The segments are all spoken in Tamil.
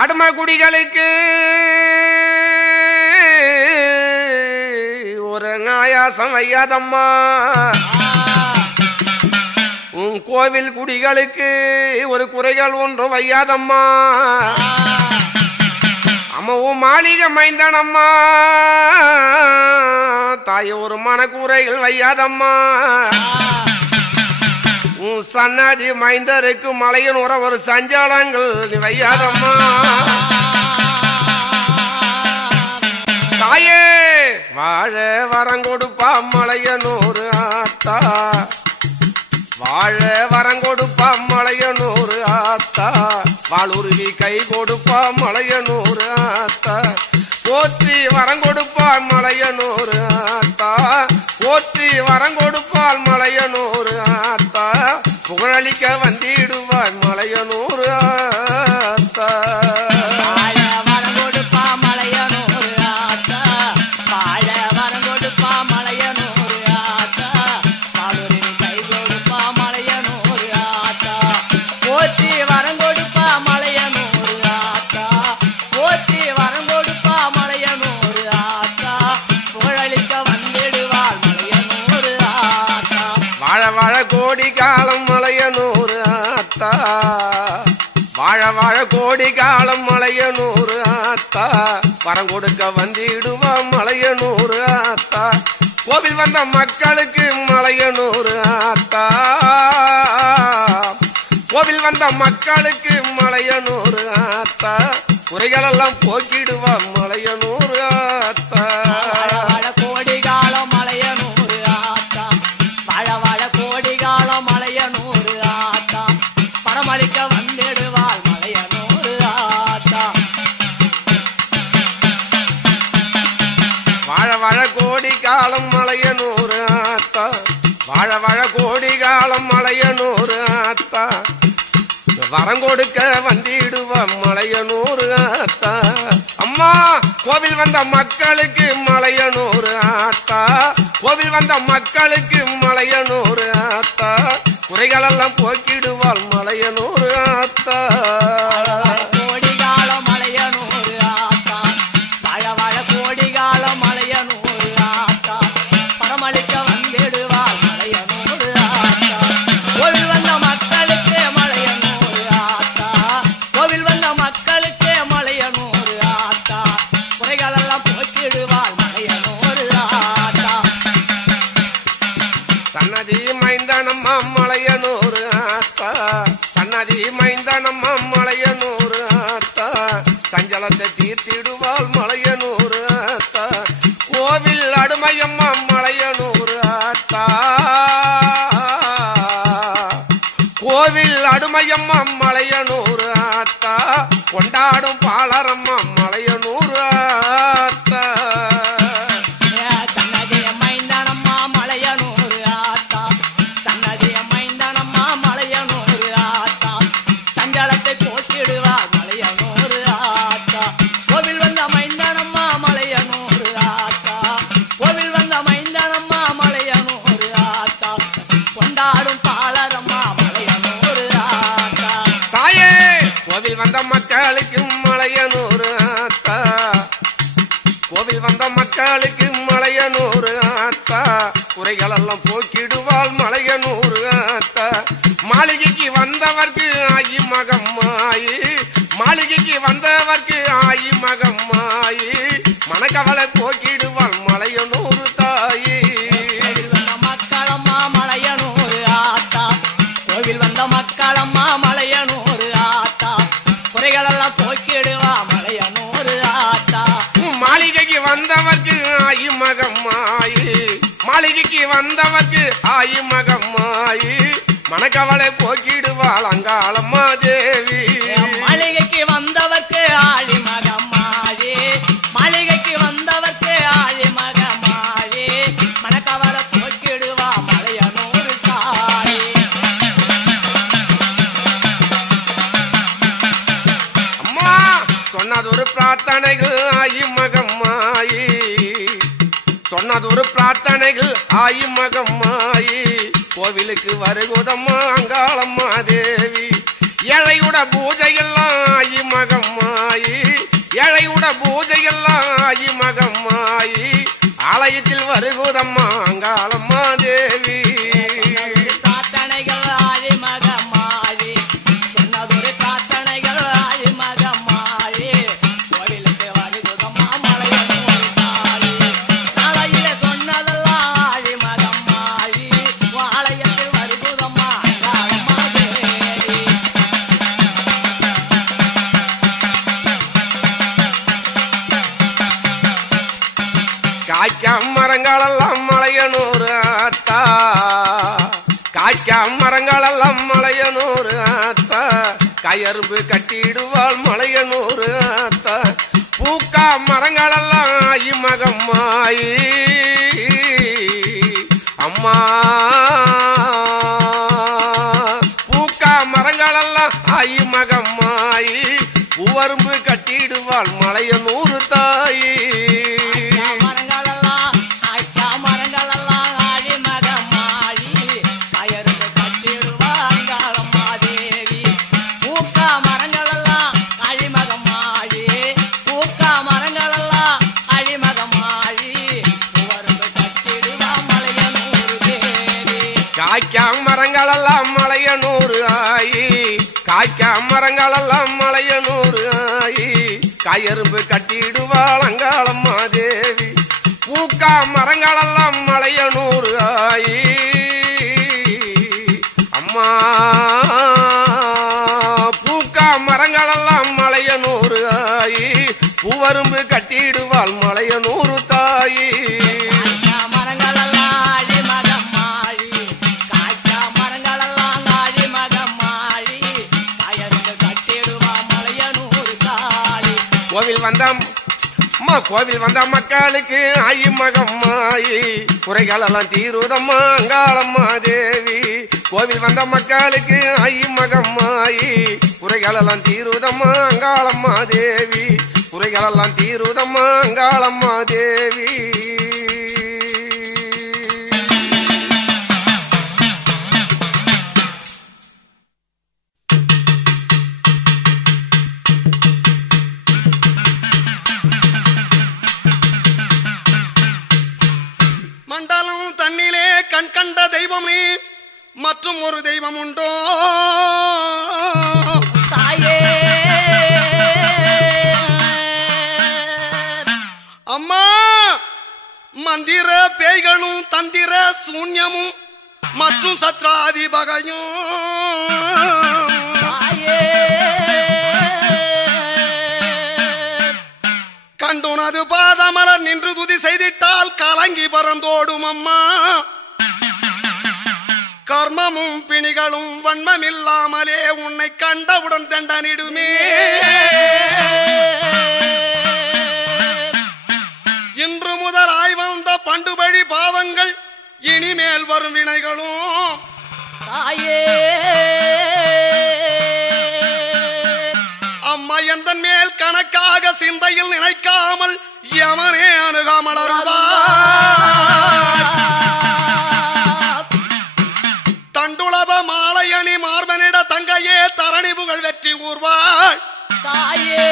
அடிமை குடிகளுக்கு ஒரு ஆயாசம் வையாதம்மா, கோவில் குடிகளுக்கு ஒரு குறைகள் ஒன்றும் வையாதம்மா அம்மாவும் மாளிகை மைந்தனம்மா தாய் ஒரு மனக்கூரைகள் வையாதம்மா உன் சன்னதி மைந்தருக்கு மலையின் ஒரு சஞ்சாலங்கள் நீ வையாதம்மா தாயே வாழ வரங்கொடுப்பா மலையனூறு ஆத்தா வாழ வரங்கொடுப்பா மலையனூறு ஆத்தா வாளுருவி கை கொடுப்பா மலையனூறு ஆத்தா போற்றி வரங்கொடுப்பால் மலையனூறு ஆத்தா போற்றி வரங்கொடுப்பால் மலையனூறு ஆத்தா புகழளிக்க வந்திடுவாய் மலையனூறு ஆத்தா கோடி காலம் மலையனூறு ஆத்தா வாழ வாழ கோடி காலம் மலையனூறு ஆத்தா வரம் கொடுக்க வந்திடுவா மலையனூறு ஆத்தா கோவில் வந்த மக்களுக்கு மலையனூறு ஆத்தா கோவில் வந்த மக்களுக்கு மலையனூறு ஆத்தா குறைகளெல்லாம் போக்கிடுவா மலையனூறு ஆத்தா வாழ கோடி காலம் மலையனூறு ஆத்தா வாழ வாழ கோடி காலம் மலையனூறு ஆத்தா வரம் கொடுக்க வந்திடுவா மலையனூறு ஆத்தா அம்மா கோவில் வந்த மக்களுக்கு மலையனூறு ஆத்தா கோவில் வந்த மக்களுக்கு மலையனூறு ஆத்தா குறைகளெல்லாம் போக்கிடுவாள் மலையனூறு ஆத்தா சன்னதி மைந்தனம்மா மலையனூறு ஆத்தா சன்னதி மைந்தனம்மா மலையனூறு ஆத்தா சஞ்சலத்தை தீர்த்திடுவாள் மலையனூறு ஆத்தா கோவில் அடுமையம்மா மலையனூறு ஆத்தா கோவில் அடுமையம்மா மலையனூறு ஆத்தா கொண்டாடும் பாலரம்மா மலையனூறு ஆத்தா வந்த மக்களுக்கு மலையனூறு ஆத்தா கோவில் வந்த மக்களுக்கு மலையனூறு ஆத்தா குறைகளெல்லாம் போக்கிடுவாள் மலையனூறு ஆத்தா மாளிகைக்கு வந்தவர்க்கு ஆயி மகம்மாயி மாளிகைக்கு வந்தவர்க்கு ஆயி மகம்மாயி மனக்கவலை போக்கிடுவாள் மலையனூறு தாயி மக்களம்மா மலையனூறு ஆத்தா கோவில் வந்த மக்களம்மா மலையனூறு ஆத்தா குறைகளெல்லாம் போக்கிடுவா மலையனூறு ஆத்தா மாளிகைக்கு வந்தவர்க்கு ஆயி மகம்மாயி மாளிகைக்கு வந்தவர்க்கு ஆயி மகம்மாயி மனக்கவலை போக்கிடுவாள் அங்காளம்மா தேவி மாளிகைக்கு வந்தவர்க்கு ஆழி மகம்மாயி மாளிகைக்கு வந்தவர்க்கு ஆழி மகம்மாயி மனக்கவலை போக்கிடுவா மலையனூறு தாயி சொன்னதொரு பிரார்த்தனைகள் ஆயி மகம்மாயி சொன்னதொரு பிரார்த்தனைகள் ஆயி மகம்மாயி கோவிலுக்கு வருகுதம்மா அங்காளம்மா தேவி ஏழையுட பூஜையெல்லாம் ஆயி மகம்மாயி ஏழையுட பூஜையெல்லாம் ஆயி மகம்மாயி ஆலயத்தில் வருகுதம்மா அங்காளம்மா தேவி பிரார்த்தனைகள் ஆழி காய்க்காம மரங்களெல்லாம் மலையனூர் ஆத்தா காய்க்காம மரங்களெல்லாம் மலையனூர் ஆத்தா கயரும்பு கட்டிடுவாள் மலையனூர் ஆத்தா பூக்கா மரங்களெல்லாம் மகம்மாயி அம்மா பூக்கா மரங்களெல்லாம் மகம்மாயி பூவரும்பு கட்டிடுவாள் மலையனூர் தாயி காய்க்காம மரங்களெல்லாம் மலையனூர் ஆயி காய்க்காம மரங்களெல்லாம் மலையனூர் ஆயி கயரும்பு கட்டிடுவாள் அங்காளம்மா தேவி பூக்கா மரங்களெல்லாம் மலையனூர் ஆயி அம்மா பூக்கா மரங்களெல்லாம் மலையனூர் ஆயி பூவரும்பு கட்டிடுவாள் மலையனூர் தாயி கோவில் வந்த மக்களுக்கு மகம்மாயி குறைகளெல்லாம் தீருதம்மா அங்காளம்மா தேவி கோவில் வந்த மக்களுக்கு மகம்மாயி குறைகளெல்லாம் தீருதம்மா அங்காளம்மா தேவி குறைகளெல்லாம் தீருதம்மா அங்காளம்மா தேவி கண்கண்ட தெய்வமே மற்றும் ஒரு தெய்வம் உண்டோ தாயே அம்மா மந்திர பேய்களும் தந்திர சூன்யமும் மற்றும் சத்ராதி பகையும் தாயே கண்டுனது பாதமலர் நின்று துதி செய்திட்டால் கலங்கி பறந்தோடும் அம்மா கர்மமும் பிணிகளும் வன்மமில்லாமலே உன்னை கண்டவுடன் தண்டனிடுமே இன்று முதலாய் வந்த பண்டுபழி பாவங்கள் இனிமேல் வரும் வினைகளும் தாயே அம்மா எந்தன் மேல் கணக்காக சிந்தையில் நினைக்காமல் யமனே அணுகாமல் தண்டுளப மாலையணி மார்பனிட தங்கையே தரணி புகழ் வெற்றி ஊர்வாள் தாயே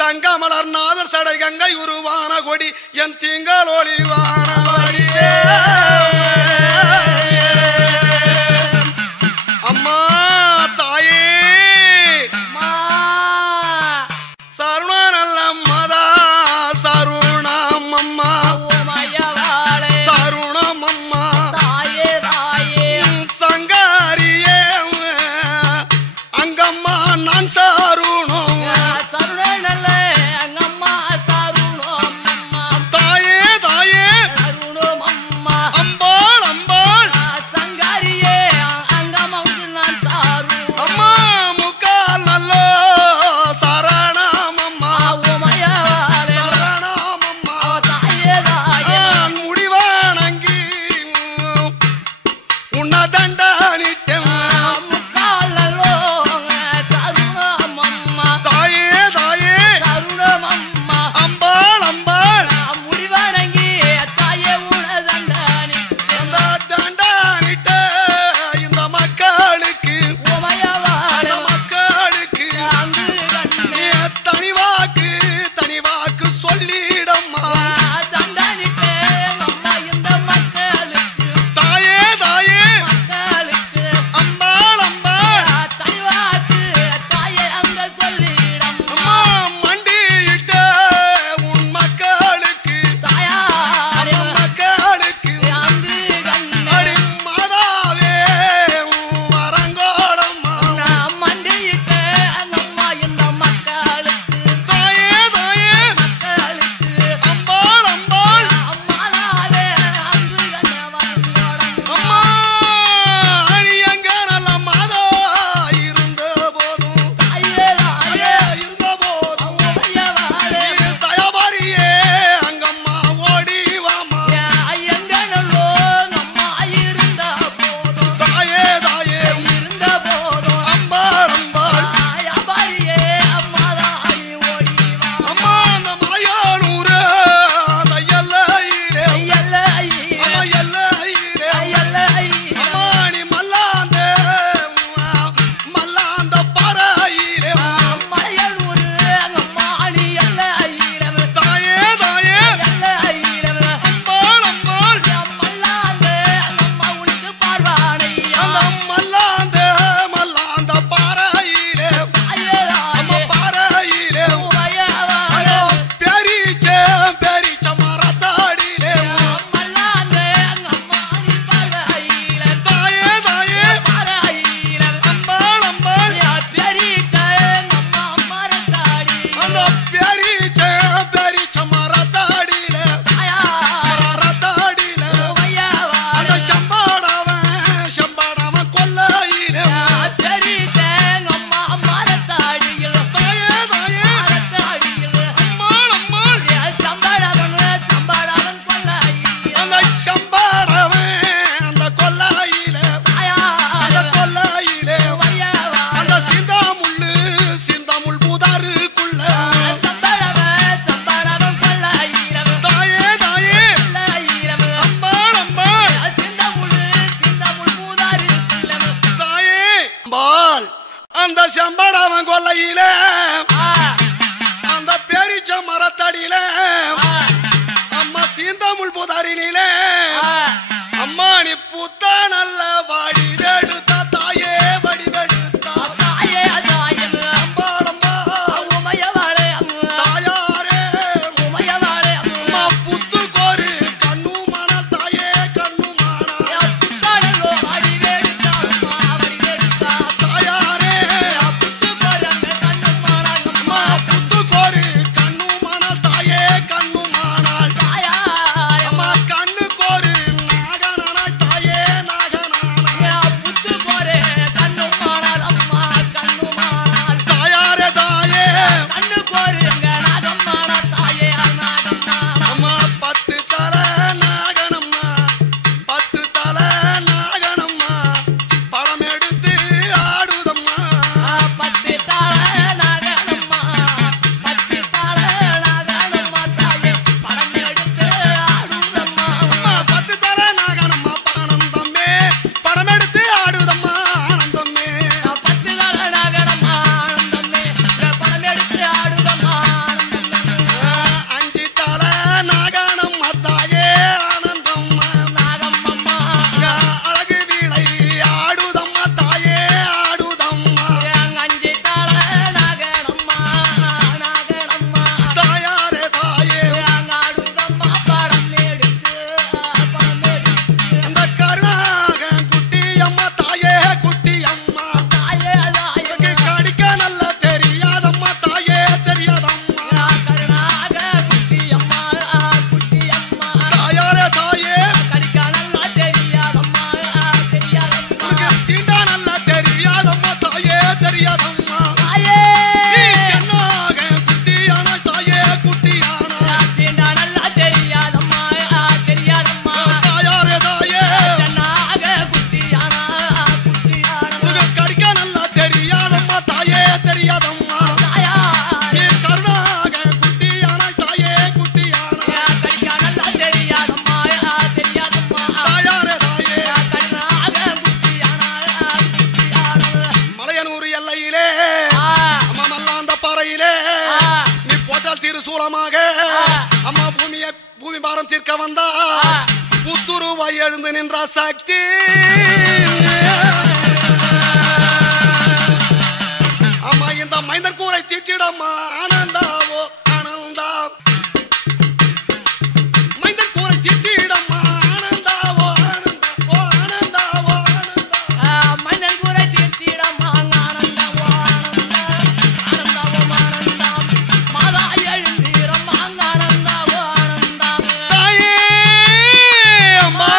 தங்கமலர் நாதர் சடை கங்கை உருவான கொடி என் திங்கள் ஒளிவான அம்மா தாயே சருண மதா சருணம் அம்மா சருணம் அம்மா தாயே தாயே சங்காரியே அங்கம்மா நான் சாருணம் சருண நல்ல அங்கம்மா சாருணம் அம்மா தாயே தாயே அந்த செம்படவன் கொல்லையில அந்த பேரிச்ச மரத்தடியில அம்மா சீந்தமுள் புதாரினில அம்மா நீ புத்தா நல்ல வடிவெடுத்த தாயே வடிவெடுத்தா தாயே தாயம் அம்பாளம்மா உமையவாளே தாயாரே உமையவாளே அம்மா புத்து கோரு கண்ணுமான தாயே கண்ணுமானா புத்தாடலோ அடிவேடுத்தாம்மா வடிவேடுத்தா தாயாரே புத்து போறங்க கண்ணுமானா அம்மா புத்து கோரு கண்ணுமான தாயே கண்ணுமானாள் தாயாரே அம்மா கண்ணு கோரு நாகனானாய் தாயே நாகனானாய் புத்து போறே கண்ணுமானா அம்மா கண்ணுமானா தாயாரே தாயே கண்ணு போருங்க நாகம்மானா தாயே நாகம்மானா அம்மா 10 தலை நாகனம்மா 10 தலை நாகனம்மா படம் எடுத்து ஆடுதம்மா பத்து தாள நாகனம்மா பத்து தாள நாகனம்மா தாயே படம் எடுத்து ஆடுதம்மா அம்மா 10 தலை நாகனம்மா ஆனந்தமே படம் எடுத்து ஆடுதம்மா ஆனந்தமே பத்து தாள நாகனம்மா ஆனந்தமே படம் எடுத்து ஆடுதம்மா ஆனந்தமே 5 தலை நாகனம்மா தாயே ஆனந்தம்மா நாகம்மம்மா அழகு வீளை ஆடுதம்மா தாயே ஆடுதம்மா அஞ்சு தாள நாகனம்மா நாகனம்மா தாயாரே தாயே ஆடுதம்மா படம் எடுத்து அந்த கருணாக குட்டி அம்மா தாயே குட்டி அம்மா தாயே தாயே உனக்கு கடிக்க நல்லா தெரியாதம்மா தாயே தெரியாதம்மா கருணாக குட்டி அம்மா தாயாரே தாயே கடிக்க நல்லா தெரியாதம்மா தெரியாதம்மா உனக்கு தீண்டா நல்லா தெரியாதம்மா தாயே தெரியாதம்மா தாயே நீ சென்னாக குட்டியான தாயே குட்டியான தீண்டா நல்லா தெரியாதம்மா தெரியாதம்மா தாயாரே தாயே சென்னாக குட்டியானா குட்டியானா உனக்கு கடிக்க நல்லா தெரியாதம்மா தாயே தெரியாதம்மா தாயா நீ கருணாக குட்டியான தாயே குட்டியான கடிக்க நல்லா தெரியாதம்மா தெரியாதம்மா தாயாரே தாயே கருணாக குட்டியானா குட்டியானா மலையனூர் எல்லையிலே அம்மா மல்லாந்த பாறையிலே நீ போட்டால் திருசூலமாக அம்மா பூமி பாரம் தீர்க்க வந்தா புத்துருவாய் எழுந்து நின்ற சக்தி அம்மா இந்த மைந்தன் கூரை தீட்டிடம்மா ஆனந்தாவோ ஆனந்தா மைந்தன் கூரை தீட்டிடம்மா ஆனந்தாவோ ஆனந்தாவோ ஆனந்தாவோ ஆனந்தா மன்னன் கூரை தீர்த்திடம்மா ஆனந்தம் ஆனந்தம் ஆனந்தம் மாதா எழுந்திரம்மா ஆனந்தம் ஆனந்தம் தாயே அம்மா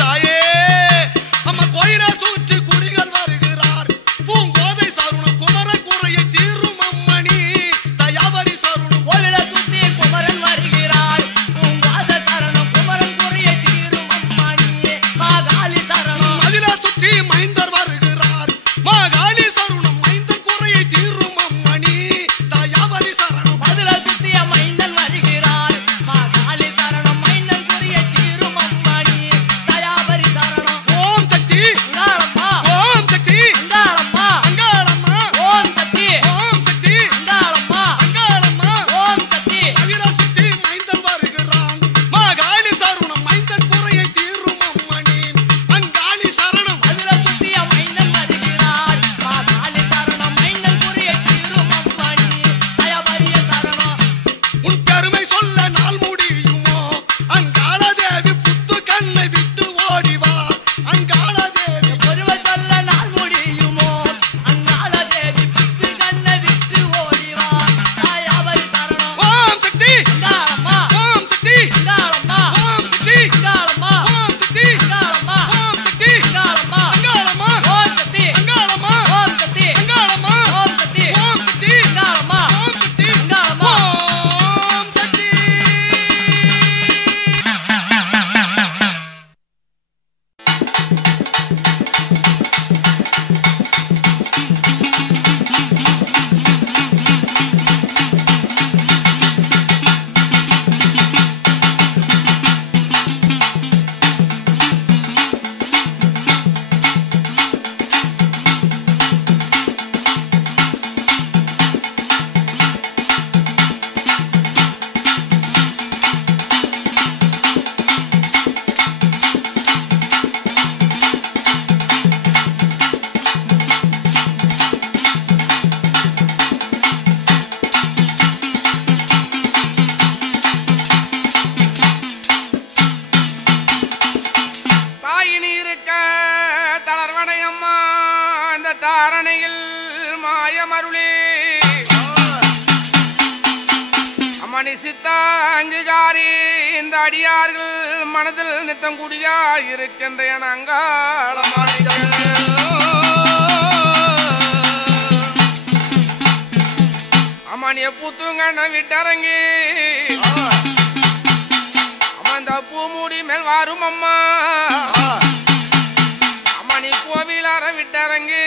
தாயே அம்மா கோயிலை சுற்றி குடிகள் வருகிறார் பூங்கோதை சருணம் குமர கூரையை தீரும் அம்மணி தயாவரி சருணம் கோவில சுத்தி குமரன் வருகிறாள் பூங்காத சரணம் குமரன் குறைய தீரும் அம்மானியே மாகாளி சரணம் மதில சுற்றி மைந்தர் வருகிறார் மாகாளி சருணம் மைந்தர் குறையை தீரும் அம்மணி தயாவரி சரணம் மதுர சுத்திய மைந்தன் வருகிறாள் மாகாளி சரணம் மைந்தன் குறைய தீரும் அம்மானியே தயாபரி சரணம் ஓம் சக்தி அங்காளம்மா ஓம் சக்தி அங்காளம்மா அங்காளம்மா ஓம் சக்தி ஓம் சக்தி அங்காளம்மா அங்காளம்மா ஓம் சக்தி மதில சுற்றி மைந்தன் வருகிறான் மாகாளி சருணம் மைந்தன் குறையை தீரும் அம்மணி அங்காளி சரணம் மதுர சுத்திய மைந்தன் தாயம்மா இந்த தாரணையில் மாயமருளே அம்மணி சித்தாங்குகாரி இந்த அடியார்கள் மனதில் நித்தம் குடியா இருக்கின்ற அம்மணிய புத்துங்கண்ண விட்டரங்கி அம்மந்த பூமூடி மேல் வாரும் அம்மா அம்மணி கோவிலார விட்டரங்கி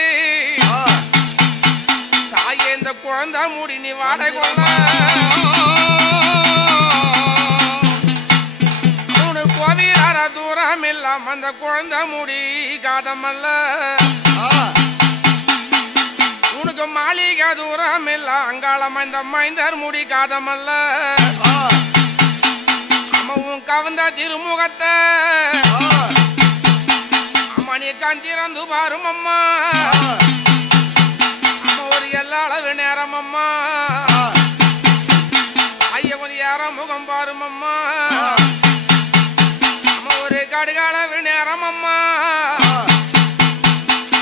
தாயே இந்த குழந்தை மூடி நீ வாடை கொள்ள உனக்கு கோவிலார தூரம் இல்லாம அந்த குழந்தை மூடி காதமல்ல உனக்கு மாளிகை தூரம் இல்ல அங்காளம் இந்த மைந்தர் முடி காதமல்ல அம்மாவும் கவர்ந்த திருமுகத்தை அம்மா நீ கந்திறந்து பாரும் அம்மா அம்மா ஒரு எல்லா அளவு நேரம் அம்மா ஐய ஒரு யார முகம் பாரும் அம்மா அம்மா ஒரு கடுகளவு நேரம் அம்மா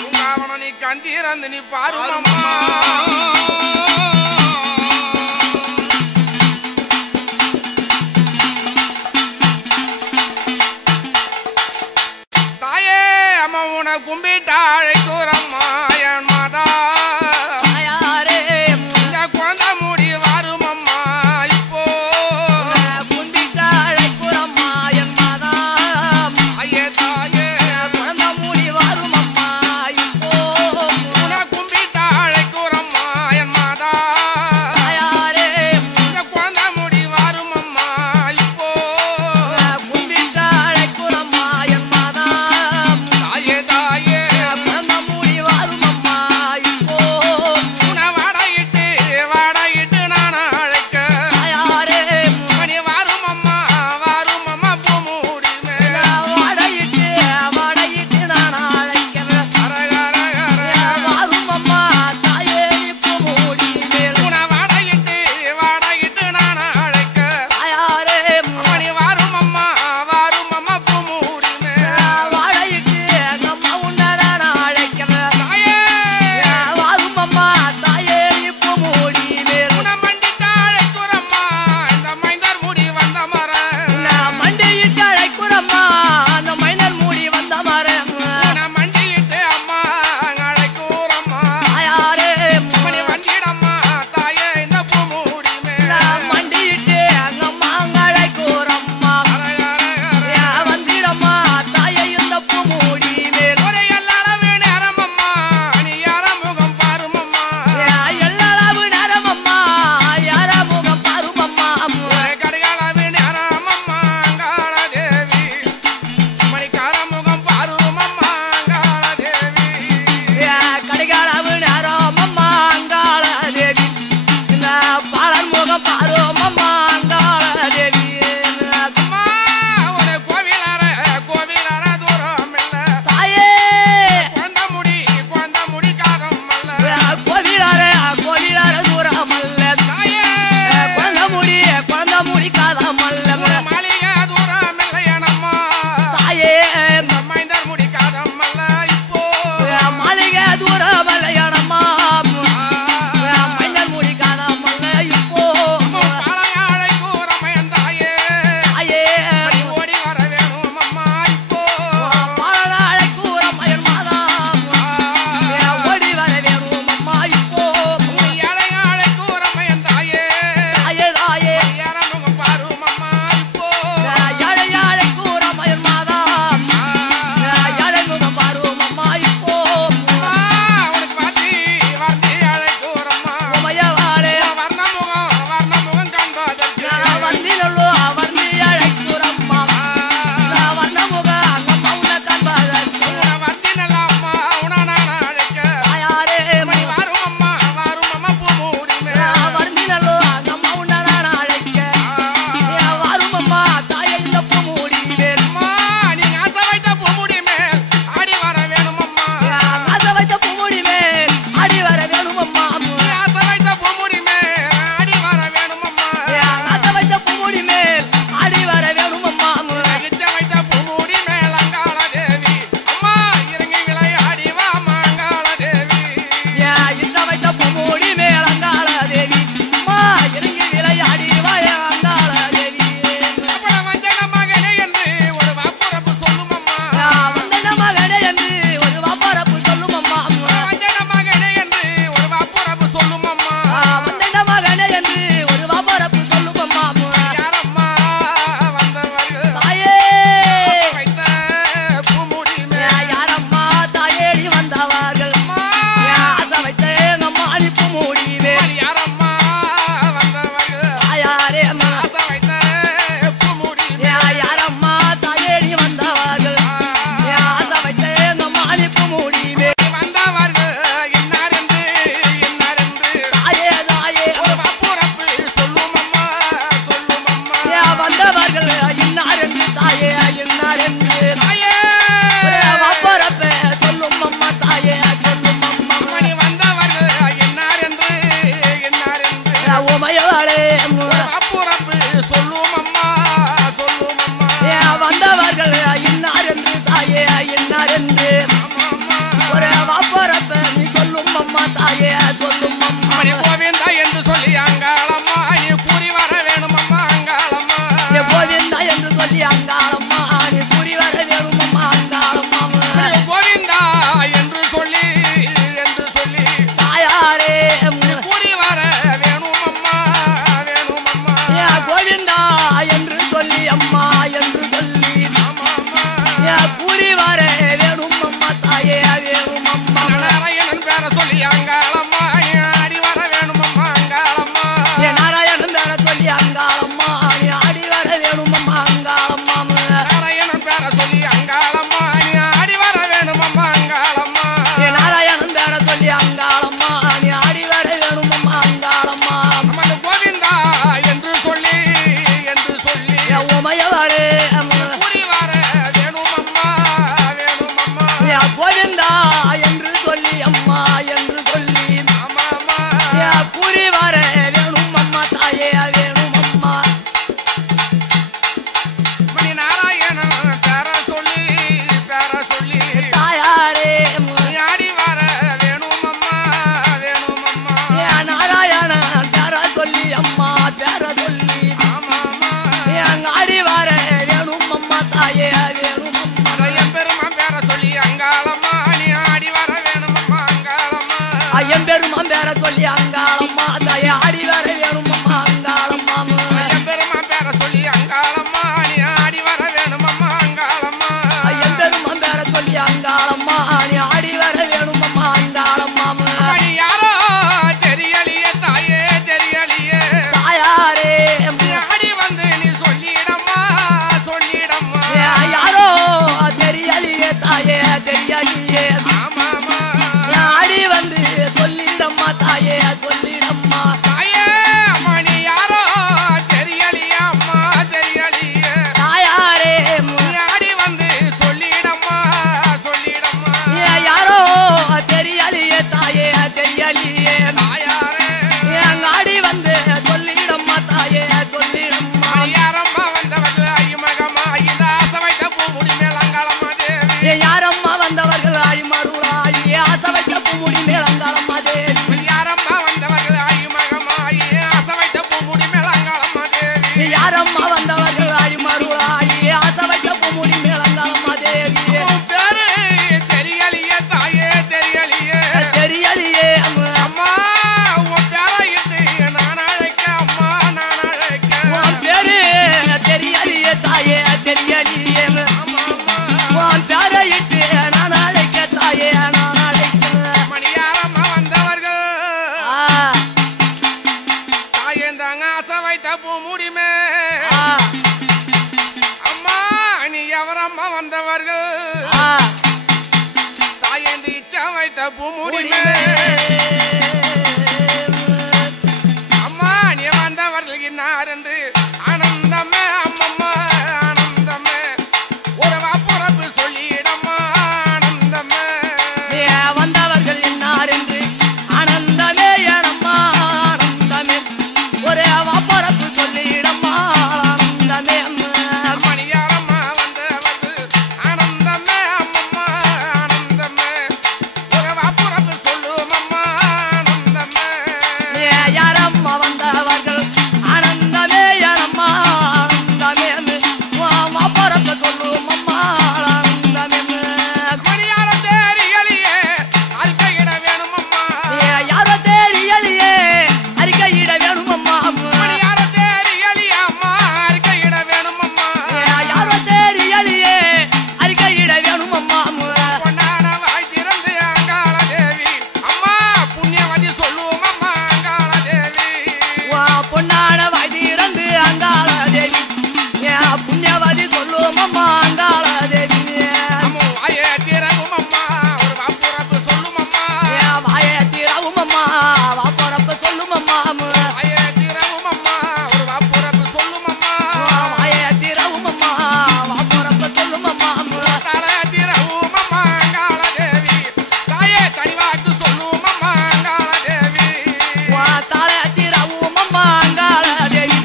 உங்க அவனை நீ கந்திறந்து நீ பாரும் அம்மா கும்பிட்டாழை கூறம்மா என் மாதா இந்த குழந்தை மூடி வரும் அம்மா இப்போ கும்பிட்டாழை கூறம்மா என் மாதா ஐயே தாயே குழந்தை மூடி வரும் அம்மா இப்போ உன கும்பிட்டாழை கூறம்மா என் மாதா இந்த குழந்தை மூடி வரும் அம்மா இப்போ கும்பிட்டாழை கூறம்மா என் மாதா தாயே தாயே பேர சொல்லி அங்காளம்மா தாயே ஆடி வர வேணும் அம்மா அங்காளம்மா எம்பெருமான் பேர சொல்லி அங்காளம்மா நீ ஆடி வர வேணும் அம்மா அங்காளம்மா எம்பெருமான் பேர சொல்லி அங்காளம்மா நீ ஆடி வர வேணும் அம்மா அங்காளம்மா நீ யாரோ தெரியலையே தாயே தெரியலையே தாயாரே நீ ஆடி வந்து நீ சொல்லிடம்மா சொல்லிடம்மா யாரோ தெரியலையே தாயே தெரியலையே ஆமாமா ஆடி வந்து சொல்லிடம்மா தாயே சொல்லிடம்மா தாயே அம்மா நீ யாரோ தெரியலையா அம்மா தெரியலையே தாயாரே நீ ஆடி வந்து சொல்லிடம்மா சொல்லிடம்மா யாரோ தெரியலையே தாயே தெரியலையே தாயாரே ஆடி வந்து சொல்லிடம்மா தாயே சொல்லிடம்மா யாரம்மா வந்தவர்கள் ஐயமகமா இந்த ஆசை வைத்த பூமுடி மேலங்காளம்மா தேவி யாரம்மா வந்தவர்கள் ஆழிமருளாழி ஆசை வைத்த பூமுடி மேலங்காளம்மா தேவி யாரம்மா வந்தவர்கள் ஐயமகமா ஆசை வைத்த பூமுடி மேலங்காளம்மா தேவி யாரம்மா வந்தவர்கள் ஆழிமருளாழி ஆசை வைத்த பூமுடி மேலங்காளம்மா தேவி உன் பேரு தெரியலையே தாயே தெரியலையே தெரியலையே அம்மா உன் பேரை இட்டு நான் அழைக்க அம்மா நான் அழைக்க உன் பேரு தெரியலையே தாயே தெரியலையே ஆமா அம்மா உன் பேரை இட்டு நான் அழைக்க தாயே நான் அழைக்க மணியாரம்மா வந்தவர்கள் ஆ, தாயேந்தாங்க ஆசை வைத்த பூமுடிமே ஆ, அம்மா நீ எவரம்மா வந்தவர்கள் ஆ, தாயேந்து இச்சா வைத்த பூமுடிமே அம்மா நீ வந்தவர்கள் இன்னார் என்று ஆனந்தமே அம்மம்மா ஆனந்தமே உறவா புறப்பு சொல்லிடம்மா ஆனந்தமே நீ வந்தவர்கள் இன்னார் என்று ஆனந்தமே எனம்மா ஆனந்தமே ஒரே வாப்பரப்பு சொல்லிடம்மா ஆனந்தமே மணியாரம்மா வந்தவர்கள் ஆனந்தமே அம்மம்மா ஆனந்தமே உறவா புறப்பு சொல்லும் அம்மா ஆனந்தமே நீ யாரம்மா வந்தவர்கள் ஆனந்தமே எனம்மா ஆனந்தமே வாப்பரப்பு சொல்லும் அம்மா ஆனந்தமே மணியார தேரியலியே அல்கையிட வேணும் அம்மா யாரோ தெரியலையே அறிக்கையிட வேணும் அம்மா மணியார தேரியலியே அம்மா அல்கையிட வேணும் அம்மா யாரோ தெரியலையே அறிக்கையிட வேணும் அம்மா பொன்னான வாய் திறந்து அங்காள தேவி அம்மா புண்ணியவதி சொல்லும் அம்மா அங்காள தேவி பொன்னான வயது இறந்து அங்காள தேவி புண்ணியவதி சொல்லும் அம்மா அங்காள தேவி அம்மா வாயே திறவும் அம்மா ஒரு வாப்புறப்பு சொல்லும் அம்மா வாய தீரவும் அம்மா வாப்பரப்ப சொல்லும் அம்மா வாயே திறவும் அம்மா ஒரு வாப்புறப்பு சொல்லும் அம்மா வாய தீரவும் அம்மா வாப்பரப்ப சொல்லும் அம்மா தலை திறவும் அம்மா அங்காள தேவி தாயே தனிவாக்கு சொல்லும் அம்மா அங்காள தேவி தாள தீரவும் அம்மா அங்காள தேவி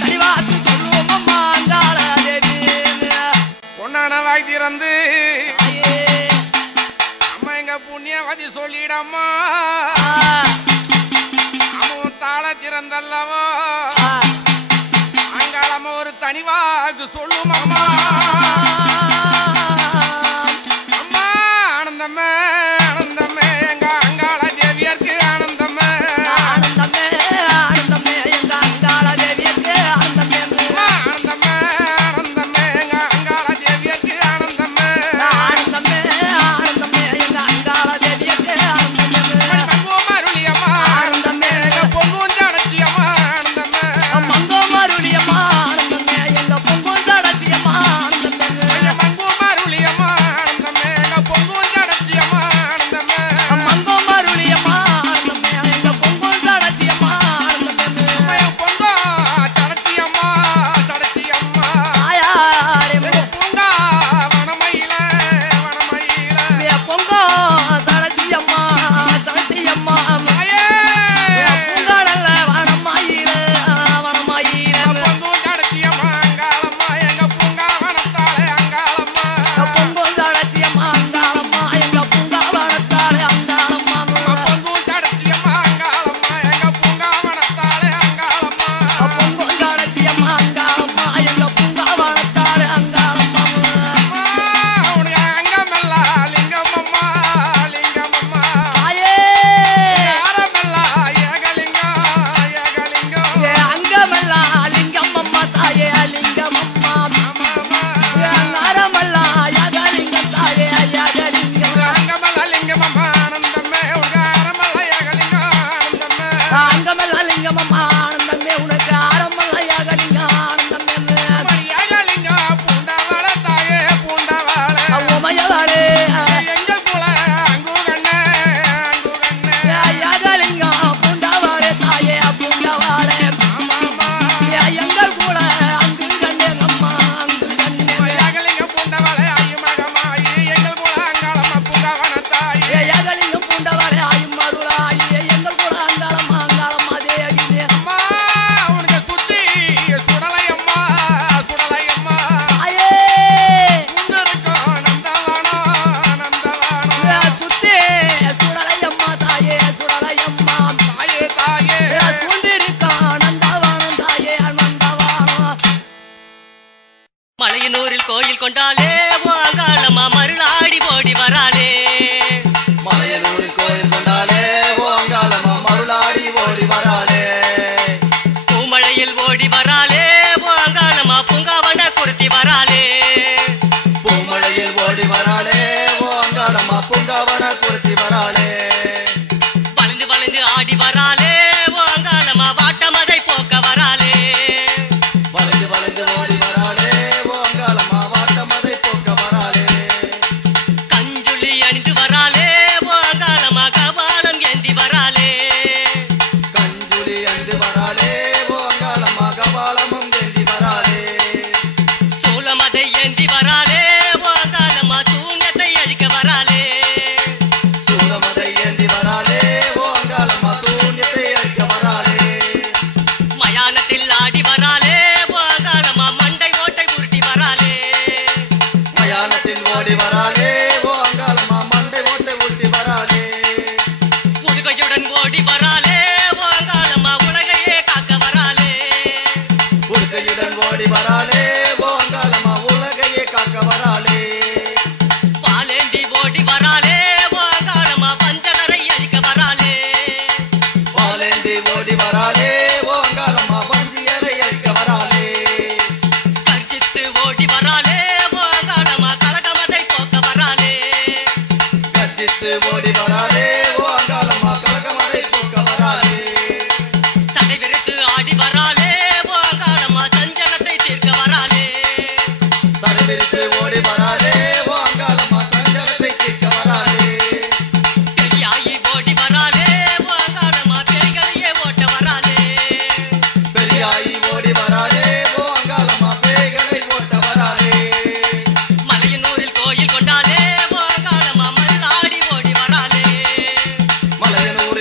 தனிவாக்கு சொல்லும் அம்மா அங்காள தேவி பொன்னான வாய் திறந்து தாயே, அம்மா எங்க புண்ணியவதி சொல்லிடம்மா ஆ, அவன் தாள திறந்தல்லவோ ஆ, அங்காளம்மா ஒரு தனிவாக்கு சொல்லும் அம்மா அம்மா ஆனந்தமே ஆனந்தமே எங்க அங்காள தேவியருக்கு ஆனந்தமே ஆனந்தமே ஆனந்தமே எங்க அங்காள தேவியருக்கு ஆனந்தமே அம்மா ஆனந்தமே ஆனந்தமே எங்க அங்காள தேவியருக்கு ஆனந்தமே ஆனந்தமே ஆனந்தமே எங்க அங்காள தேவியருக்கு ஆனந்தமே மங்கோம அருளியம்மா ஆனந்தமே எங்க பொங்குஞ்சடச்சி அம்மா ஆனந்தமே மங்கம் அருளியம்மா ஆனந்தமே எங்க பொங்கும் தடத்தியம்மா ஆனந்தமே மங்கோம அருளியம்மா ஆனந்தமே எங்க பொங்குஞ்சடச்சி அம்மா ஆனந்தமே மங்கம் கோயில் கொண்டாலே வாங்காளம்மா மருளாடி ஓடி வராளே மலையனூரில் கோயில் கொண்டாலே ஓங்காலம்மா மருளாடி ஓடி வராளே பூமழையில் ஓடி வராளே வாங்காளம்மா பூங்காவன குருத்தி வராளே பூமழையில் ஓடி வராளே ஓங்காலம்மா பூங்காவன குருத்தி வராளே வளைந்து வளைந்து ஆடி வராளே வாங்காளம்மா வாட்டமதை போக்க வராளே வளைந்து வளைந்து ஓடி வராளே ஓங்காலம்மா வாட்டமதை போக்க வராளே கஞ்சுளி அணிந்து வராளே வாங்காளம்மா கபாலம் ஏந்தி வராளே கஞ்சுளி அணிந்து வராளே ஓங்காலம்மா கபாலமும் ஏந்தி வராளே சூலமதை ஏந்தி வராளே வாங்காளம்மா சூன்யத்தை அழிக்க வராளே சூலமதை ஏந்தி வராளே ஓங்காலம்மா சூன்யத்தை அழிக்க வராளே மயானத்தில் ஆடி வராளே வாங்காளம்மா மண்டை ஓட்டை உருட்டி வராளே மயானத்தில் ஓடி வராளே ஓங்காலம்மா மண்டை ஓட்டை ஊட்டி வராளே உடுகையுடன் ஓடி வராளே வாங்காளம்மா உலகையே காக்க வராளே உடுக்கையுடன் ஓடி வராளே ஓங்காலம்மா உலகையே காக்க வராளே பாலேந்தி ஓடி வராளே வாங்காளம்மா பஞ்சகரை அழிக்க வராளே பாலேந்தி ஓடி வராளே ஓங்காலம்மா பஞ்சியரை அழிக்க வராளே கர்ஜித்து ஓடி வராளே வாங்காளம்மா கலகமதை போக்க வராளே கர்ஜித்து ஓடி வராளே ஓங்காலம்மா கலகமதை போக்க வராளே சடை விரித்து ஆடி வராளே வாங்காளம்மா சஞ்சலத்தை தீர்க்க வராளே தடவிரித்து ஓடி வராளே ஓங்காலம்மா சஞ்சலத்தை தீர்க்க வராளே பெரியாயி ஓடி வராளே வாங்காளம்மா பேய்களையே ஓட்ட வராளே பெரியாயி ஓடி வராளே ஓங்காலம்மா பேய்களை ஓட்ட வராளே மலையனூரில் கோயில் கொண்டாலே வாங்காளம்மா மருளாடி ஓடி வராளே மலையனூரில்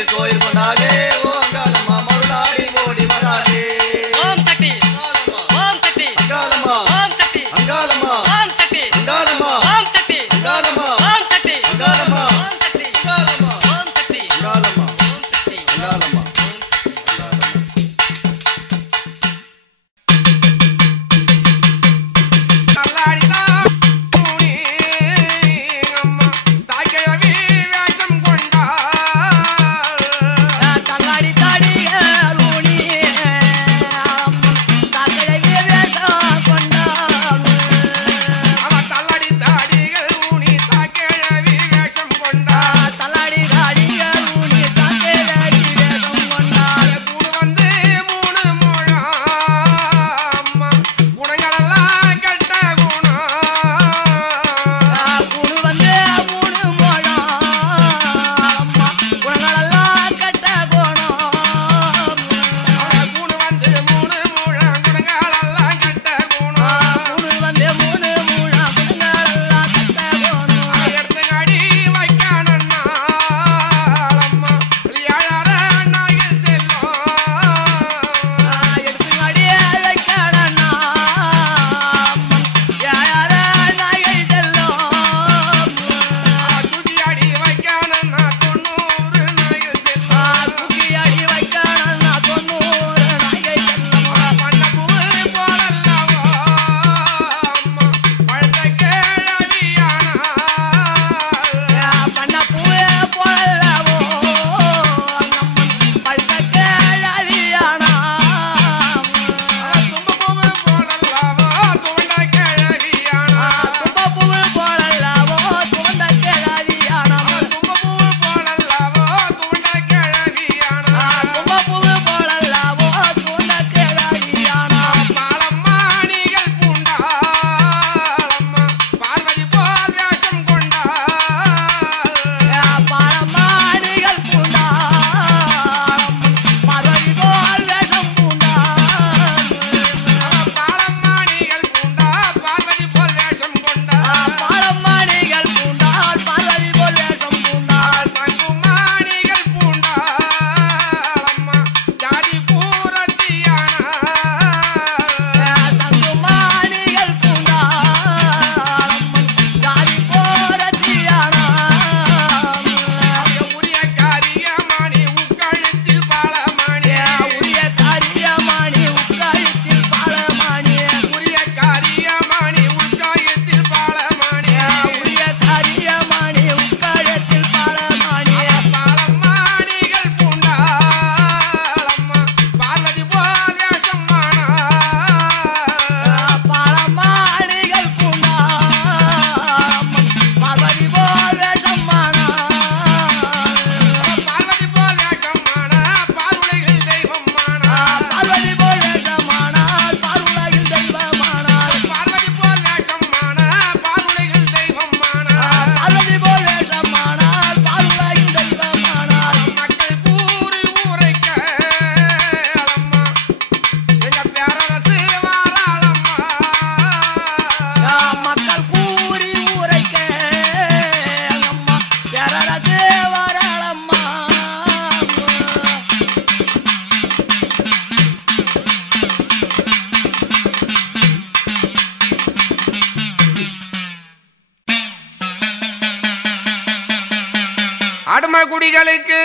அடிமை குடிகளுக்கு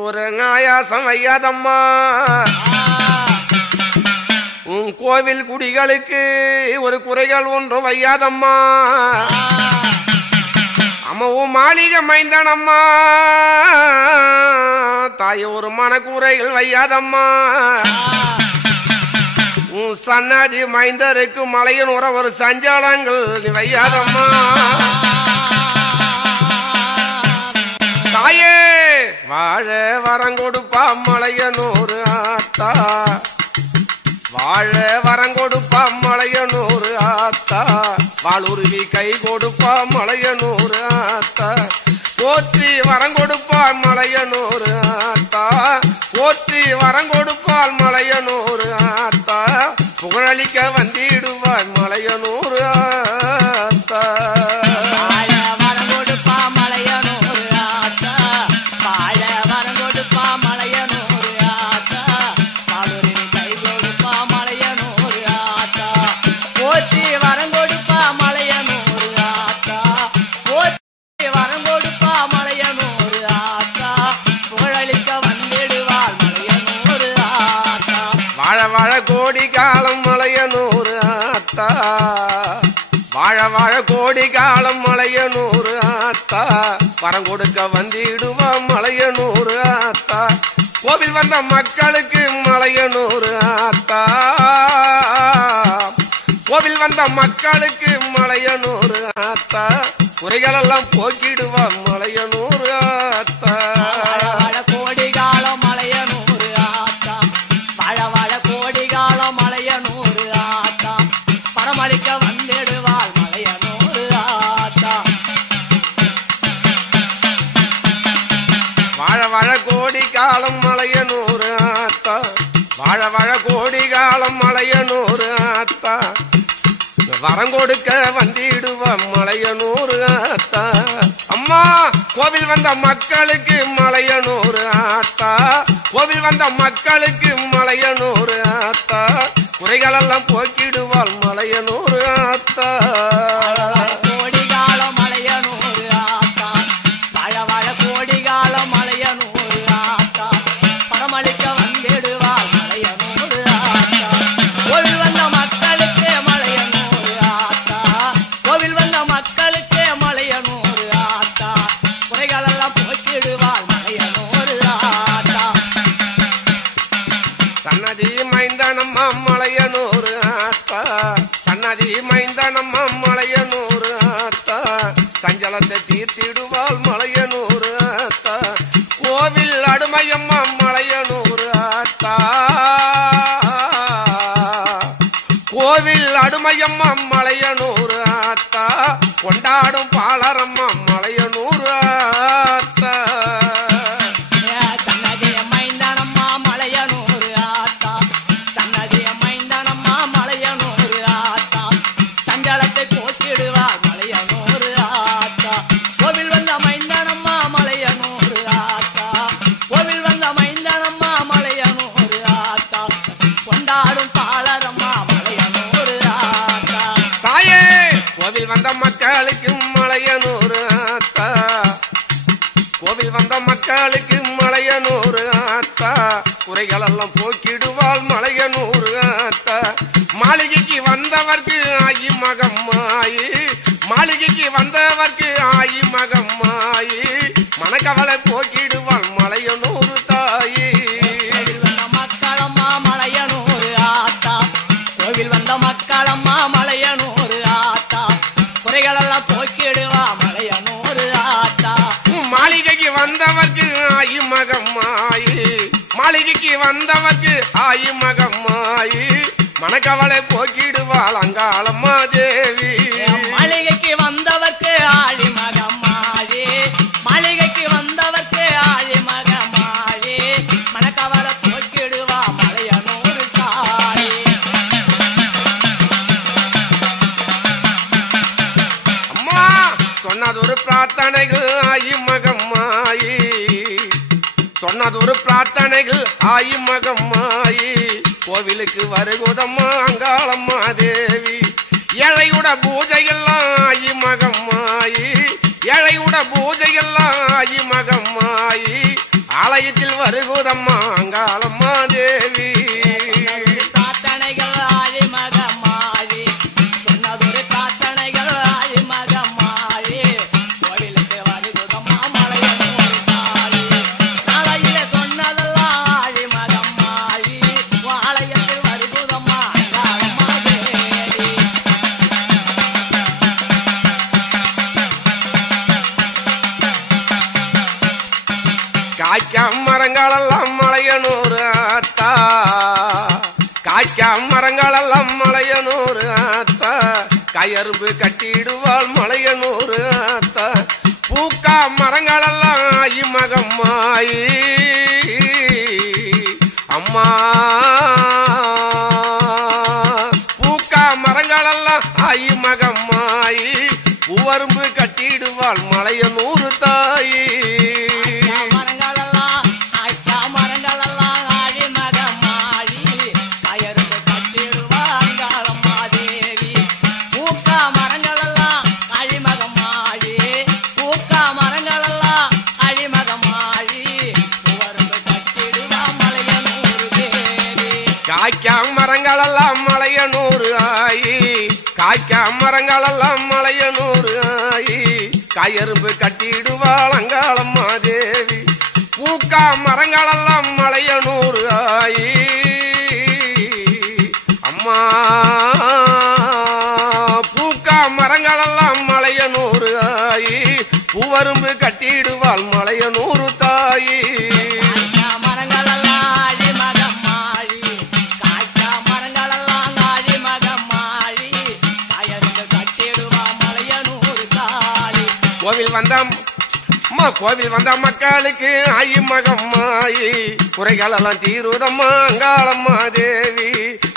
ஒரு ஆயாசம் வையாதம்மா உன் கோவில் குடிகளுக்கு ஒரு குறைகள் ஒன்றும் வையாதம்மா அம்மாவும் மாளிகை மைந்தனம்மா தாய் ஒரு மனக்கூரைகள் வையாதம்மா உன் சன்னதி மைந்தருக்கு மலையின் உற ஒரு சஞ்சாலங்கள் நீ வையாதம்மா தாயே வாழ வரங்கொடுப்பா மலையனூறு ஆத்தா வாழ வரங்கொடுப்பா மலையனூறு ஆத்தா வாளுருவி கை கொடுப்பா மலையனூறு ஆத்தா போற்றி வரங்கொடுப்பால் மலையனூறு ஆத்தா போற்றி வரங்கொடுப்பால் மலையனூறு ஆத்தா புகழளிக்க வந்திடுவாய் மலையனூறு ஆத்தா கோடி காலம் மலையனூறு ஆத்தா வாழ வாழ கோடி காலம் மலையனூறு ஆத்தா வரம் கொடுக்க வந்திடுவா மலையனூறு ஆத்தா கோவில் வந்த மக்களுக்கு மலையனூறு ஆத்தா கோவில் வந்த மக்களுக்கு மலையனூறு ஆத்தா குறைகளெல்லாம் போக்கிடுவா மலையனூறு ஆத்தா கோடி காலம் மலையனூறு ஆத்தா வாழ வாழ கோடி காலம் மலையனூறு ஆத்தா வரம் கொடுக்க வந்திடுவா மலையனூறு ஆத்தா அம்மா கோவில் வந்த மக்களுக்கு மலையனூறு ஆத்தா கோவில் வந்த மக்களுக்கு மலையனூறு ஆத்தா குறைகளெல்லாம் போக்கிடுவாள் மலையனூறு ஆத்தா சன்னதி மைந்தனம்மா மலையனூறு ஆத்தா சன்னதி மைந்தனம்மா மலையனூறு ஆத்தா சஞ்சலத்தை தீர்த்திடுவாள் மலையனூறு ஆத்தா கோவில் அடுமையம்மா மலையனூறு ஆத்தா கோவில் அடுமையம்மா மலையனூறு ஆத்தா கொண்டாடும் பாலரம்மா மலையனூறு ஆத்தா வந்த மக்களுக்கு மலையனூறு ஆத்தா கோவில் வந்த மக்களுக்கு மலையனூறு ஆத்தா குறைகளெல்லாம் போக்கிடுவாள் மலையனூறு ஆத்தா மாளிகைக்கு வந்தவர்க்கு ஆயி மகம்மாயி மாளிகைக்கு வந்தவர்க்கு ஆயி மகம்மாயி மனக்கவலை போக்கிடுவாள் மலையனூறு தாயி மக்களம்மா மலையனூறு ஆத்தா கோவில் வந்த மக்களம்மா மலையனூறு ஆத்தா குறைகளெல்லாம் போக்கிடுவா மலையனூறு ஆத்தா மாளிகைக்கு வந்தவர்க்கு ஆயி மகம்மாயி மாளிகைக்கு வந்தவர்க்கு ஆயி மகம்மாயி மனக்கவலை போக்கிடுவாள் அங்காளம்மா தேவி மாளிகைக்கு வந்தவர்க்கு ஆழி மகம்மாயி மாளிகைக்கு வந்தவர்க்கு ஆழி மகம்மாயி மனக்கவலை போக்கிடுவா மலையனூறு தாயி அம்மா சொன்னதொரு பிரார்த்தனைகள் ஆயி மகம்மாயி சொன்னதொரு பிரார்த்தனைகள் ஆயி மகம்மாயி கோவிலுக்கு வருகுதம்மா அங்காளம்மா தேவி ஏழையுட பூஜையெல்லாம் ஆயி மகம்மா வருகுதம்மா அங்காளம்மா தேவி பிரார்த்தனைகள் ஆழி மகமாழி சொன்னதொரு பிரார்த்தனைகள் ஆழி மகமாழி கோவிலுக்கு வருகுதம்மா மலையனூர் காளி நாளையில சொன்னதெல்லாம் ஆழி மகமாழி ஆலயத்தில் வருகுதம்மா அங்காளம்மா தேவி காய்க்கா மரங்களெல்லாம் மலையனூர் ஆத்தா காய்க்கா மரங்களெல்லாம் மலையனூர் ஆத்தா கயரும்பு கட்டிடுவாள் மலையனூர் ஆத்தா பூக்கா மரங்களெல்லாம் ஆயி மகம்மாயி அம்மா பூக்கா மரங்களெல்லாம் ஆயி மகம்மாயி பூவரும்பு கட்டிடுவாள் மலையனூர் தாயி காய்க்கா மரங்களெல்லாம் மலையனூர் ஆயி காய்க்கா மரங்களெல்லாம் மலையனூர் ஆயி கயரும்பு கட்டிடுவாள் அங்காளம்மா தேவி பூக்கா மரங்களெல்லாம் மலையனூர் ஆயி அம்மா பூக்கா மரங்களெல்லாம் மலையனூர் ஆயி பூவரும்பு கட்டிடுவாள் மலையனூர் தாயி கோவில் வந்த மக்களுக்கு ஆயி மகம்மாயி குறைகளெல்லாம் தீருதம்மா அங்காளம்மா தேவி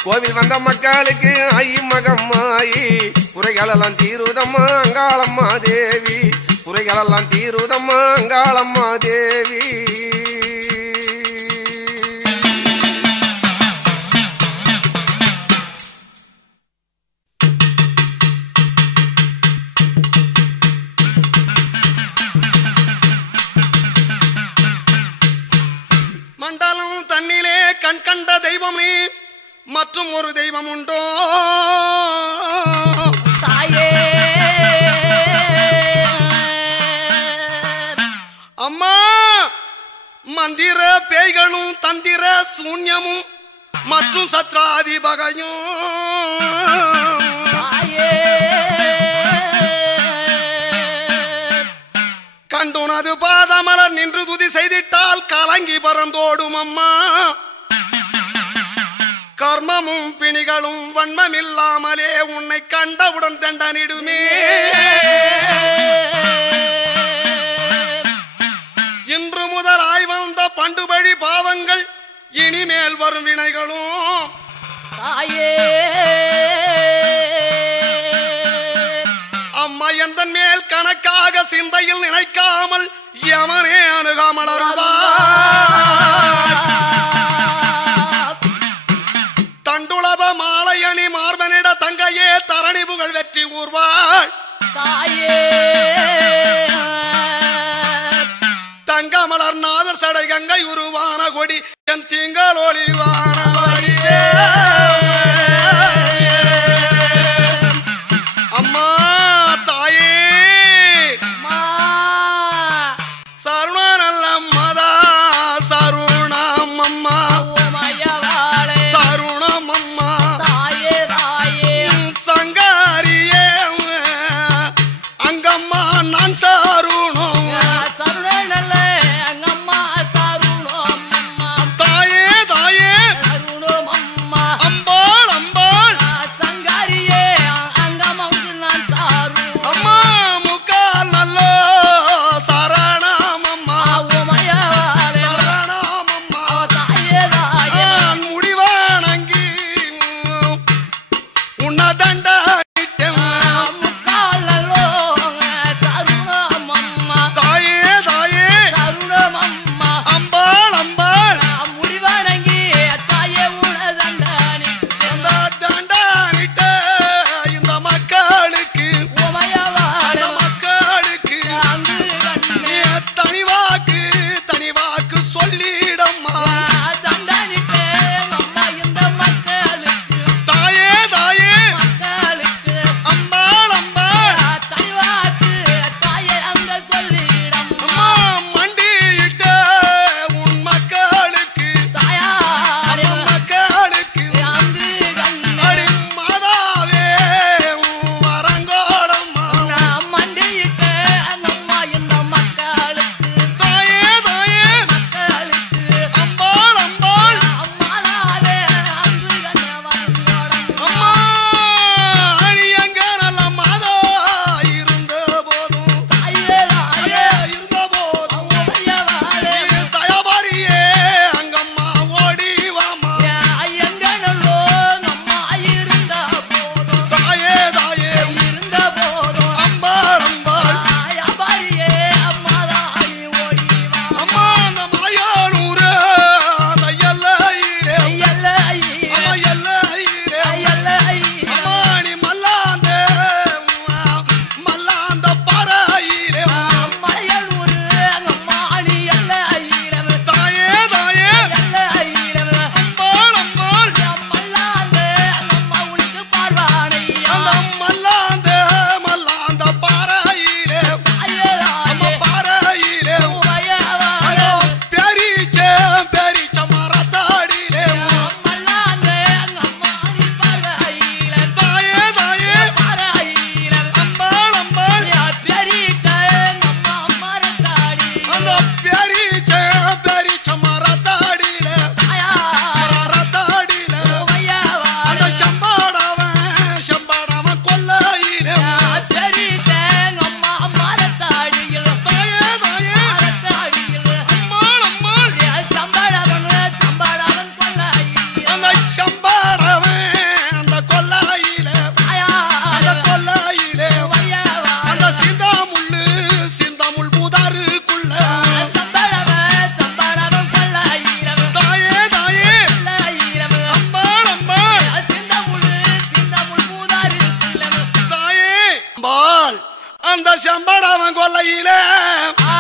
கோவில் வந்த மக்களுக்கு ஆயி மகம்மாயி குறைகளெல்லாம் தீருதம்மா அங்காளம்மா தேவி குறைகளெல்லாம் தீருதம்மா அங்காளம்மா தேவி கண்கண்ட தெய்வமே மற்றும் ஒரு தெய்வம் உண்டோ தாயே அம்மா மந்திர பேய்களும் தந்திர சூன்யமும் மற்றும் சத்ராதி பகையும் தாயே கண்டுனது பாதமலர் நின்று துதி செய்திட்டால் கலங்கி பறந்தோடும் அம்மா கர்மமும் பிணிகளும் வன்மமில்லாமலே உன்னை கண்டவுடன் தண்டனிடுமே இன்று முதலாய் வந்த பண்டுபழி பாவங்கள் இனிமேல் வரும் வினைகளும் தாயே அம்மா எந்த மேல் கணக்காக சிந்தையில் நினைக்காமல் யமனே அணுகாமல் தண்டுளப மாலையணி மார்பனிட தங்கையே தரணி புகழ் வெற்றி ஊர்வாள் தாயே தங்கமலர் நாதர் சடை கங்கை உருவான கொடி என் திங்கள் ஒளிவான அம்மா தாயே சருண மதா சருணம் அம்மா சருணம் அம்மா தாயே தாயே சங்காரியே அங்கம்மா நான் சருணம் சருணல்ல அங்கம்மா சருணம் செம்படவன் கொல்லையில ஆ,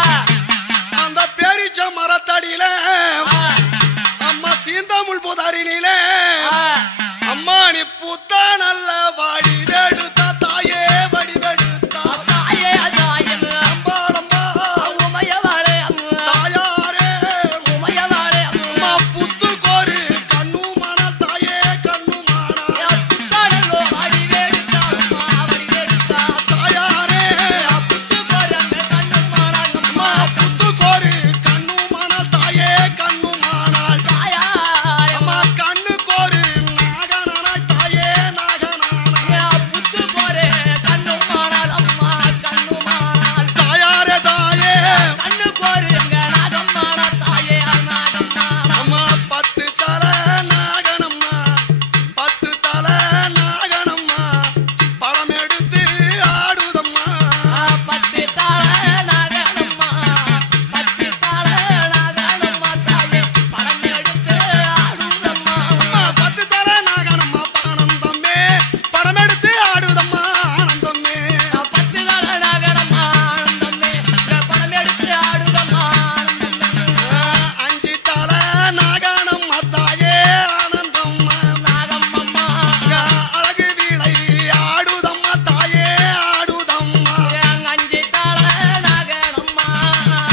அந்த பேரிச்ச மரத்தடியில ஆ, அம்மா சீந்தமுள் புதாரினிலே ஆ. அம்மா நீ புத்த நல்ல